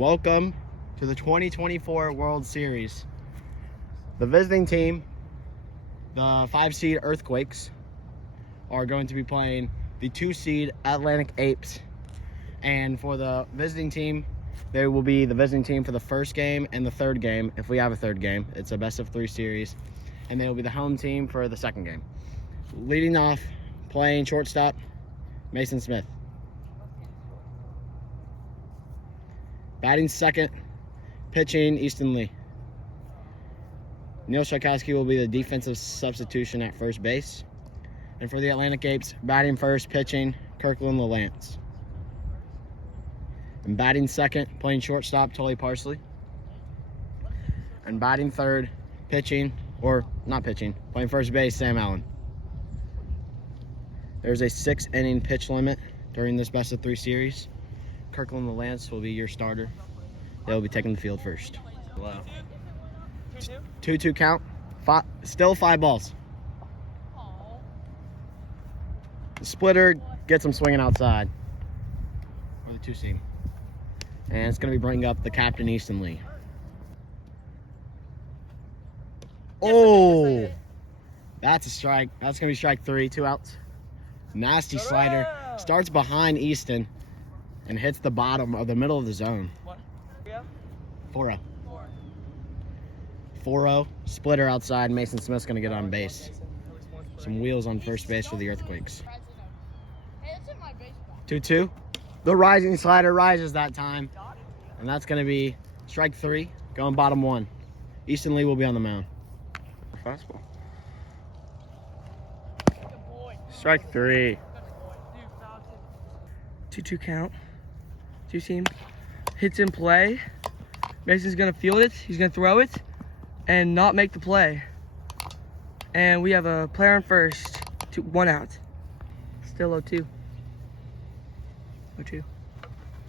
Welcome to the 2024 World Series. The visiting team, the 5-seed Earthquakes, are going to be playing the 2-seed Atlantic Apes. And for the visiting team, they will be the visiting team for the first game and the third game. If we have a third game, it's a best-of-3 series. And they will be the home team for the second game. Leading off, playing shortstop, Mason Smith. Batting second, pitching Easton Lee. Neil Strykowski will be the defensive substitution at first base. And for the Atlantic Apes, batting first, pitching Kirkland LaLance. And batting second, playing shortstop, Tully Parsley. And batting third, pitching, or not pitching, playing first base, Sam Allen. There's a 6-inning pitch limit during this best-of-3 series. Kirkland LaLance will be your starter. They'll be taking the field first. 2-2 count. Still 5 balls. The splitter gets them swinging outside. Or the 2-seam. And it's going to be bringing up the captain, Easton Lee. Oh! That's a strike. That's going to be strike 3, 2 outs. Nasty slider. Starts behind Easton and hits the bottom of the middle of the zone. What? 4-0. 4-0. Splitter outside. Mason Smith's going to get on base. Some wheels on first base for the Earthquakes. 2-2. The rising slider rises that time. And that's going to be strike 3, going bottom 1. Easton Lee will be on the mound. Fastball. Strike 3. 2-2 count. 2-seam. Hits in play. Mason's going to field it. He's going to throw it and not make the play. And we have a player on first. 1 out. Still 0-2. 0-2.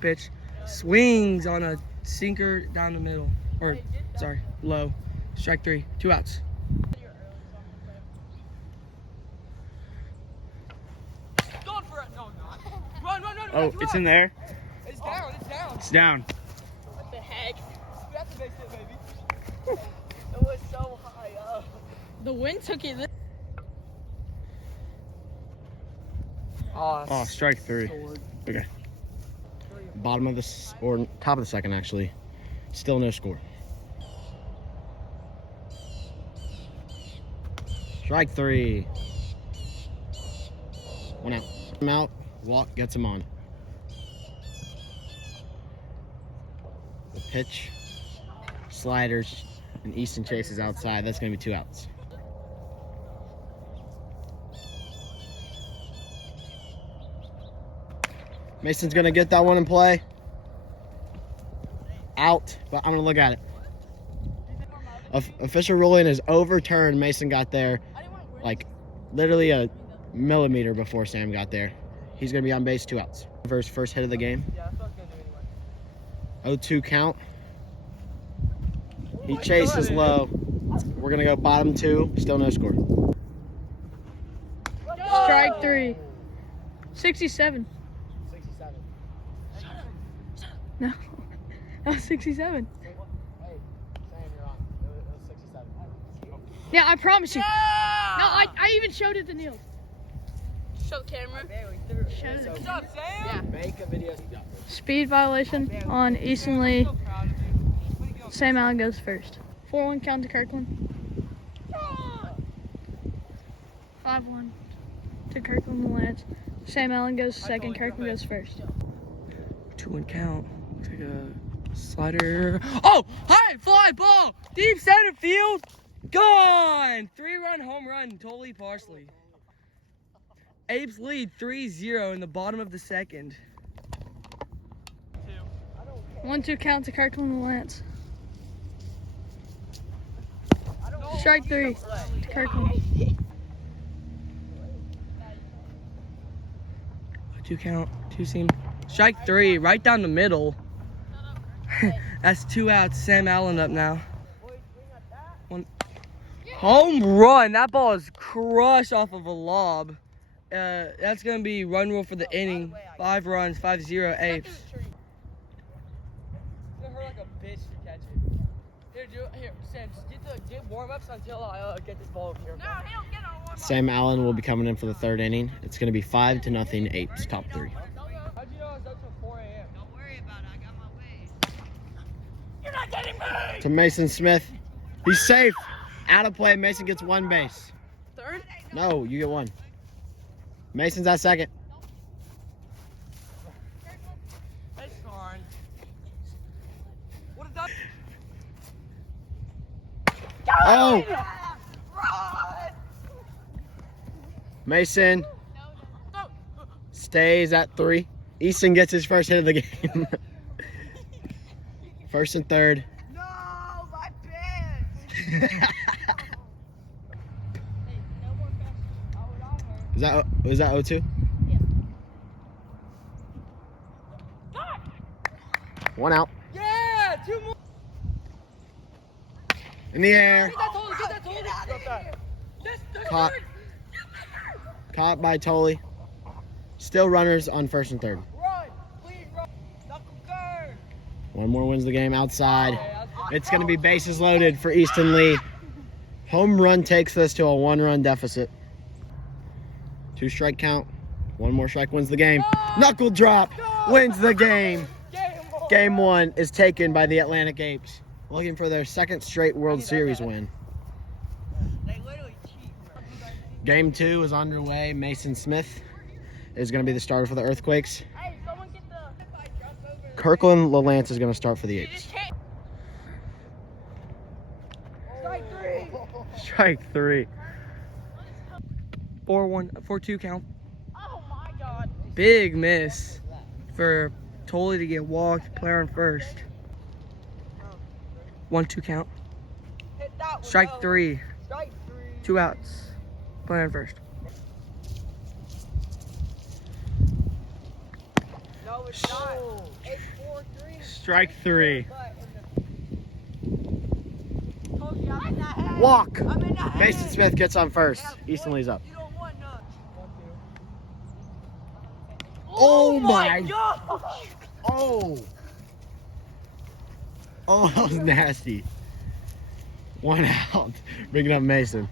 Pitch. Swings on a sinker down the middle. Or, sorry, low. Strike 3. 2 outs. Oh, it's in there. It's down. It's down. It's down. What the heck? That's a big hit, baby. It was so high up. The wind took it. Oh, strike 3. Okay. Bottom of the, or top of the second, actually. Still no score. Strike 3. 1 out. Him out. Walk gets him on. The pitch, sliders, and Easton chases outside. That's going to be 2 outs. Mason's going to get that one in play. Out, but I'm going to look at it. Official ruling is overturned. Mason got there like literally a millimeter before Sam got there. He's going to be on base, 2 outs. First hit of the game. 0-2 count. He chases low. We're going to go bottom 2. Still no score. Strike 3. 67. 67. No. That was 67. Hey, Sam, you're on. It was 67. Yeah, I promise you. No, I even showed it to Neil. Show the camera. Showed it. What's up, Sam? Yeah. Make a video. Speed violation on Easton Lee. Sam Allen goes first. 4-1 count to Kirkland. 5-1 to Kirkland LaLance. Sam Allen goes second. Kirkland goes first. 2-1 count. Looks like a slider. Oh! High fly ball! Deep center field! Gone! 3-run home run. Tully Parsley. Apes lead 3-0 in the bottom of the second. 1-2 count to Kirkland LaLance. Strike 3 to Kirkland. 2 count. 2-seam. Strike 3 right down the middle. That's 2 outs. Sam Allen up now. 1. Home run. That ball is crushed off of a lob. That's going to be run rule for the inning. 5 runs, 5-0 Apes. gonna hurt like a bitch to catch it. Here, Sam, just get warm-ups until I get this ball over here. Okay? No, he don't get on one. Sam Allen will be coming in for the third inning. It's going to be 5-0 Apes, top three. How'd you know I was up till 4 a.m.? Don't worry about it. I got my way. You're not getting me. To Mason Smith. He's safe. Out of play. Mason gets one base. Third? No, you get one. Mason's at second. It's fine. What is that? Oh! Mason stays at 3. Easton gets his first hit of the game. First and third. No, my pants. Is that 0-2? Yeah. One out. Yeah, 2 more. In the air. Get that Tolly, get that Tolly. Drop that. That's Caught. Caught by Tolley. Still runners on first and third. Run, please run. Knuckle curve. One more wins the game outside. It's going to be bases loaded for Easton Lee. Home run takes this to a 1-run deficit. 2 strike count. One more strike wins the game. Knuckle drop wins the game. Game 1 is taken by the Atlantic Apes, looking for their second straight World Series win. They literally cheat. Game 2 is underway. Mason Smith is going to be the starter for the Earthquakes. Hey, someone get the. Kirkland LaLance is going to start for the Apes. Strike 3. Strike 3. 4-2 count. Oh my God. Big miss for Tolley to get walked. Player on first. 1-2 count. Strike 3. 2 outs. Player on first. No, it's not. It's 4-3. Strike 3. Told you I'm in that head. Walk. I'm in that Mason head. Smith gets on first. Easton Lee's up. You don't want none. Oh my. God. Oh. Oh, that was nasty. 1 out. Bringing up Mason.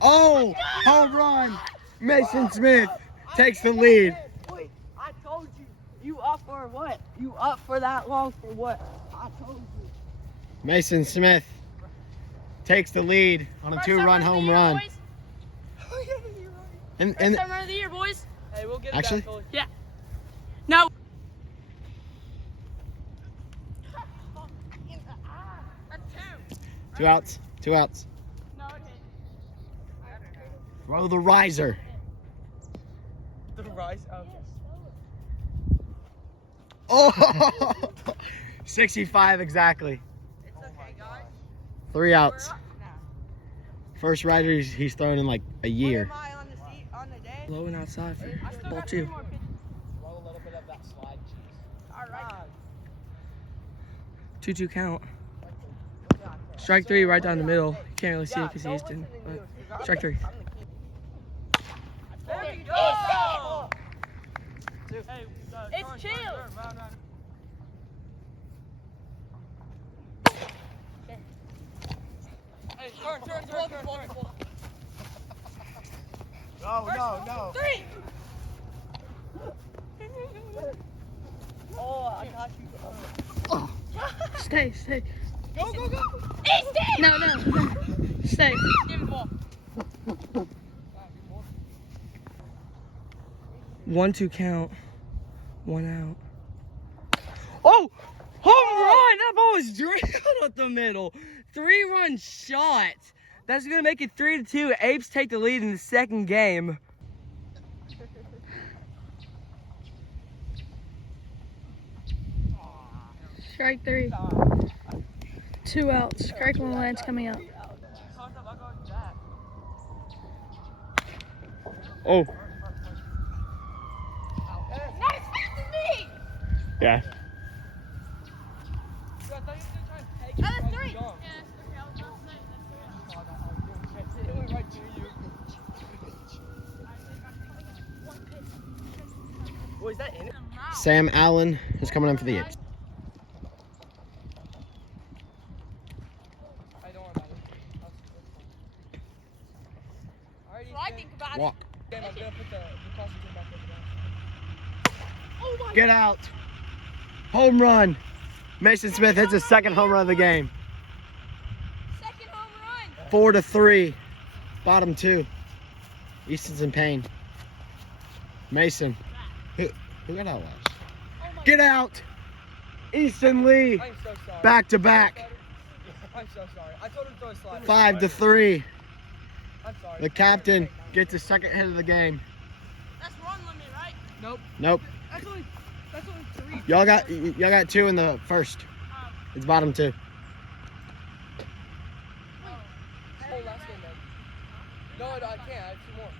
Oh, home run. Mason Smith takes the lead. Wait, I told you. You up for what? You up for that long for what? I told you. Mason Smith takes the lead on a 2-run home run. And First time run of the year, boys. Hey, we'll get it Actually? back, Tolley. Yeah. No. That's 2. 2 outs. 2 outs. No, it hit. Throw the riser. The rise. Okay. Oh, 65 exactly. It's okay, guys. 3 outs. Now, First rider he's thrown in like a year. What am I on the seat on the day? Low and outside for ball 2. Throw a little bit of that slide cheese. All right. 2-2 count. Strike 3 right down the middle. You can't really see it because he's Easton. But strike 3. There we go. It's chill. Hey, turn. No. 3. Oh, I got you. Stay. Go. Easton! No. Stay. Give him the ball. 1-2 count. 1 out. Oh! Home run! That ball was drilled up the middle. 3-run shot. That's gonna make it 3-2. Apes take the lead in the second game. Strike 3. 2 outs. Kirkland Lance coming up. Oh. Not as fast as me! Yeah. That's 3. Was that in it? Sam Allen is coming in for the Apes. I don't want it. Alright, I think about Walk. I'm gonna put the caution tape back over there. Oh my Get out. Home run. Mason Smith hits his second home run of the game. Second home run. 4-3. Bottom two. Easton's in pain. Mason. Who got out last? Get out. Easton Lee. I'm so sorry. Back to back. I'm so sorry. I told him to throw a slider. 5-3. I'm sorry. The captain gets his second hit of the game. That's run limit, right? Nope. Nope. That's only 3. Y'all got 2 in the first. It's bottom 2. Oh, last game, man. No, I can't. I have 2 more.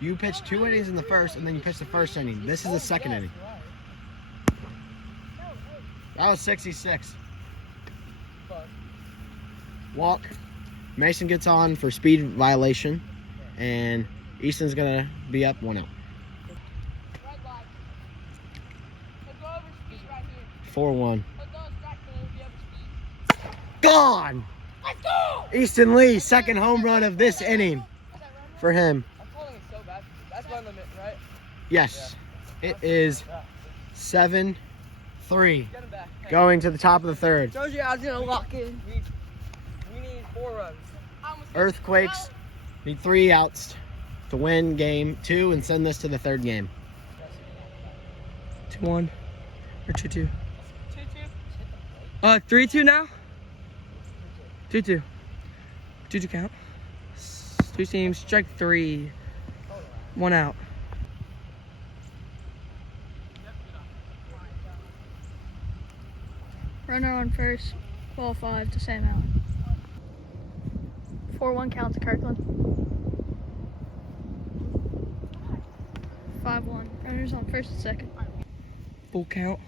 You pitched 2 innings in the first, and then you pitched the first inning. This is the second inning. That was 66. Fuck. Walk. Mason gets on for speed violation, and Easton's gonna be up 1 out. Red light. He'll go over speed right here. 4-1. He'll go strike, but it'll be over speed. Gone. Let's go! Easton Lee, second home run of this inning for him. I'm calling it so bad. That's run limit, right? Yes, it is 7-3. Get him back. Hey. Going to the top of the third. Told you I was gonna lock in. We need 4 runs. Earthquakes need 3 outs to win game 2 and send this to the third game. 2-1 or 2-2. 2-2. 3-2 now. 2-2. 2-2 count. 2 teams. Strike 3. 1 out. Runner on first. Ball 5 to Sam Allen. 4-1 count to Kirkland. 5-1. Runners on first and second. Full count.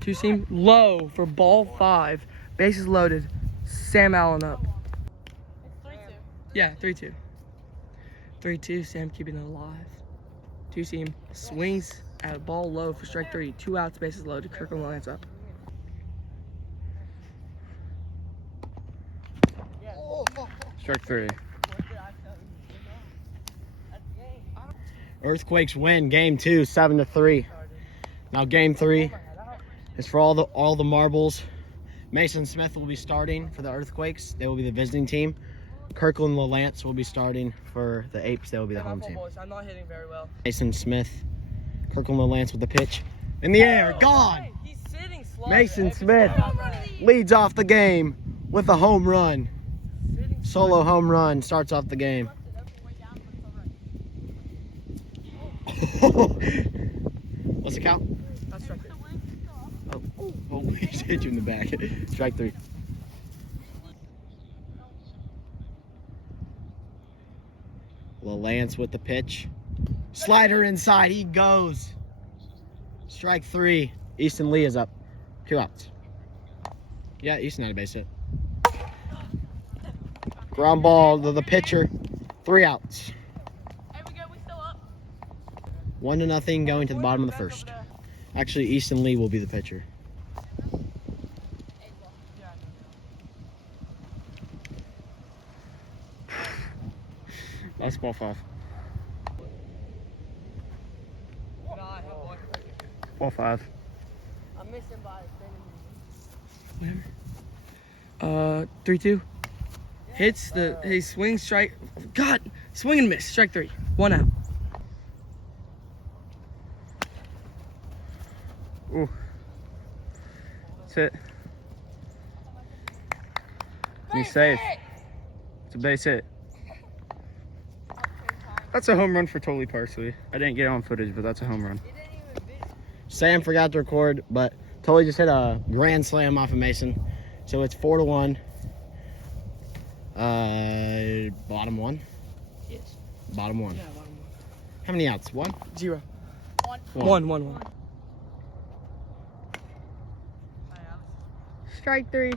2 seam. Low for ball 5. Bases loaded. Sam Allen up. It's 3-2. Yeah, 3-2. 3-2. Sam keeping it alive. 2 seam. Swings at a ball low for strike 3. 2 outs. Bases loaded. Kirkland lines up. Strike 3. Earthquakes win game 2, 7-3. Now game 3 is for all the marbles. Mason Smith will be starting for the Earthquakes. They will be the visiting team. Kirkland LaLance will be starting for the Apes. They will be the home team. I'm not hitting very well. Mason Smith, Kirkland LaLance with the pitch. In the air, gone! He's sitting slow. Mason Smith leads off the game with a home run. Solo home run starts off the game. What's the count? That's strike 3. Oh, he hit you in the back. Strike 3. LaLance with the pitch. Slider inside. He goes. Strike 3. Easton Lee is up. 2 outs. Yeah, Easton had a base hit. Ground ball to the pitcher. 3 outs. Hey, we still up. 1-0 going to the bottom of the first. Actually, Easton Lee will be the pitcher. That's ball 5. Ball 5. I'm missing by a Whatever. 3-2. Hits the. He swings, strike. God! Swing and miss. Strike 3. 1 out. Ooh. That's it. He's safe. It's a base hit. That's a home run for Totally Parsley. I didn't get it on footage, but that's a home run. Sam forgot to record, but Totally just hit a grand slam off of Mason. So it's 4-1. Bottom 1? Yes. Bottom 1. Yeah, bottom 1. How many outs? 1? 0. 1. 1. Strike 3.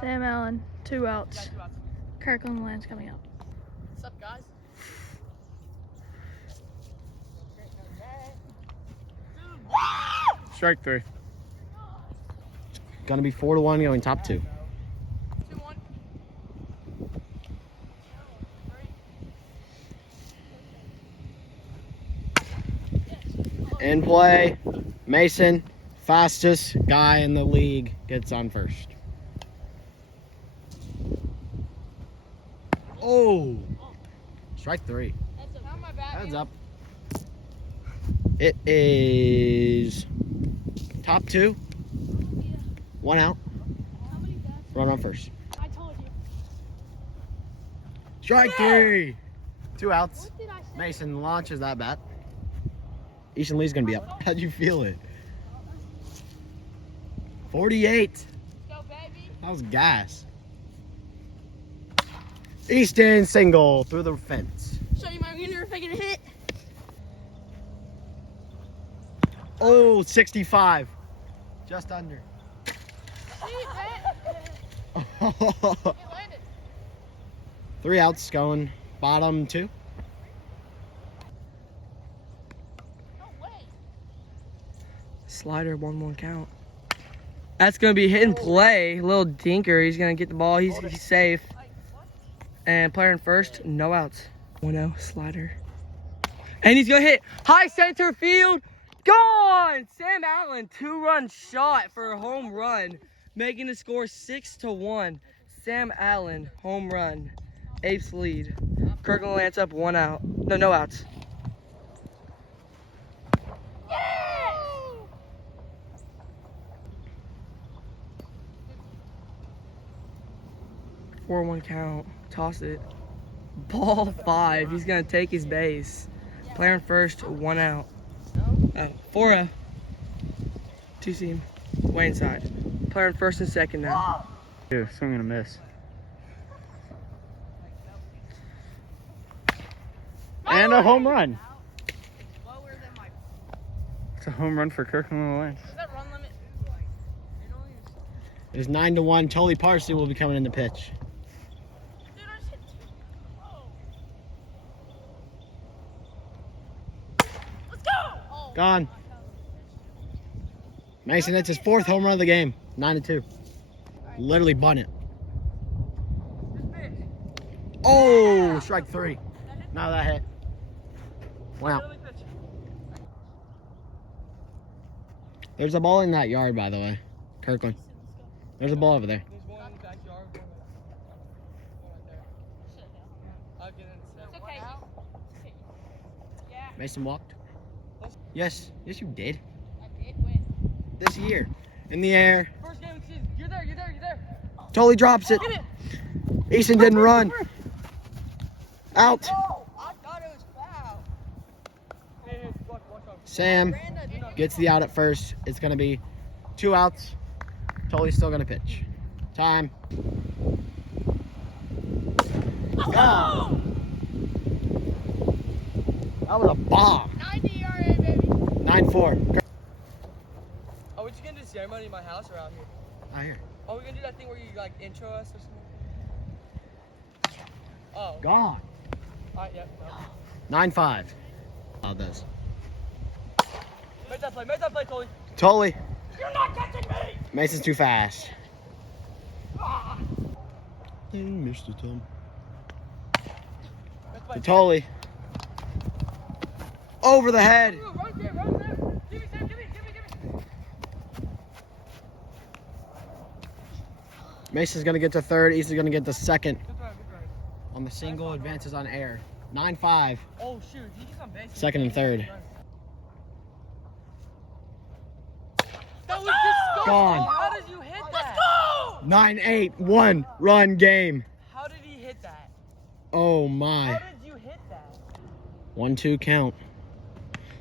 Sam Allen, 2 outs. Kirkland LaLance coming up. What's up, guys? Strike 3. Gonna be 4-1 going top 2. 2-1. In play, Mason, fastest guy in the league, gets on first. Oh, strike 3. Heads up. It is top 2. 1 out. Run on first. I told you. Strike 3. 2 outs. What did I say? Mason launches that bat. Easton Lee's gonna be up. How'd you feel it? 48. Let's go, baby. That was gas. Easton single through the fence. Show you my wiener if I get a hit. Oh, 65. Just under. See, man. It landed. 3 outs going bottom 2. No way. Slider, 1-1 count. That's gonna be hit and play. Little dinker. He's gonna get the ball. He's safe. And player in first, no outs. 1-0 slider. And he's gonna hit high center field. Gone! Sam Allen, 2-run shot for a home run, making the score 6-1. Sam Allen, home run. Apes lead. Kirkland Lance up 1 out. No outs. Yeah! 4-1 count. Toss it. Ball 5. He's gonna take his base. Player in first, 1 out. 4-0. 2 seam. Way inside. Player in first and second now. Dude, swing and a miss. And a home run. It's a home run for Kirkland Lance. Is that run limit? It is 9-1. Tully Parsley will be coming in the pitch. Dude, I just hit 2. Let's go! Oh. Gone. Mason, it's his 4th home run of the game. 9-2. Literally bunt it. Oh, strike 3. No, that hit. Wow. There's a ball in that yard, by the way. Kirkland. There's a ball over there. There's one in the backyard. One right there. I'll get in It's okay. Yeah, Mason walked. Yes, you did. I did win. This year. In the air. First game of the season. You're there. Totally drops it. Get it. Easton didn't run. Out. Oh, I thought it was foul. Hey, watch out. Sam gets the out at first. It's going to be 2 outs. Tully's still going to pitch. Time. Go. That was a bomb. 90 ERA, baby. 9-4. Are we just gonna do ceremony in my house or out here? Out here. Are we gonna do that thing where you like intro us or something? Oh. Gone. Alright, yep. No. 9-5. How this? Make that play, Tully. Tully. You're not catching me. Mason's too fast. Dang, Mr. Tom. To Tully. Over the head. Run, Sam. Give me, Sam. Give me. Mason's going to get to third. Easton's going to get to second. Good drive. On the single, advances on air. 9-5. Oh, shoot. He gets on base. Second and third. That was disgusting. Gone. How did you hit that? 9-8. 1-run game. How did he hit that? Oh, How my. did you hit that? 1-2 count.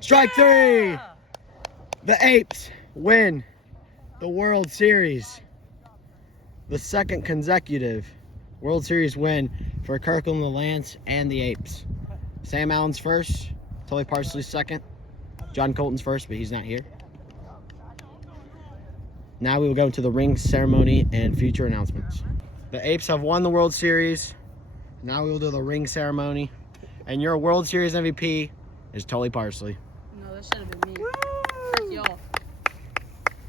Strike 3. Yeah. The Apes win the World Series. The second consecutive World Series win for Kirkland Lance and the Apes. Sam Allen's first, Tully Parsley's second, John Colton's first, but he's not here. Now we will go to the ring ceremony and future announcements. The Apes have won the World Series. Now we will do the ring ceremony. And your World Series MVP is Tully Parsley. No, that should have been me. That's y'all.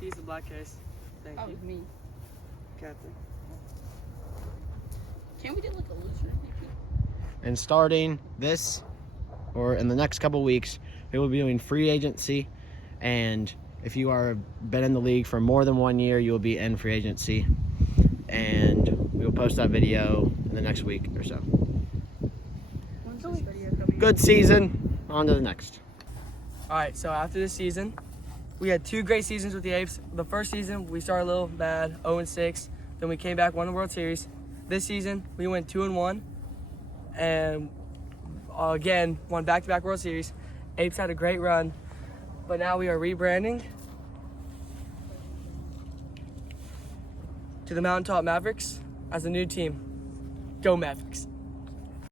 piece of black case. Thank That you, was me. Captain. Can't we do like a loser? And starting this, or in the next couple weeks, we will be doing free agency. And if you are been in the league for more than 1 year, you will be in free agency. And we will post that video in the next week or so. When's this video coming? Good season. On to the next. All right, so after this season, we had 2 great seasons with the Apes. The first season, we started a little bad, 0-6. Then we came back, won the World Series. This season, we went 2-1, and again, won back-to-back World Series. Apes had a great run, but now we are rebranding to the Mountaintop Mavericks as a new team. Go Mavericks.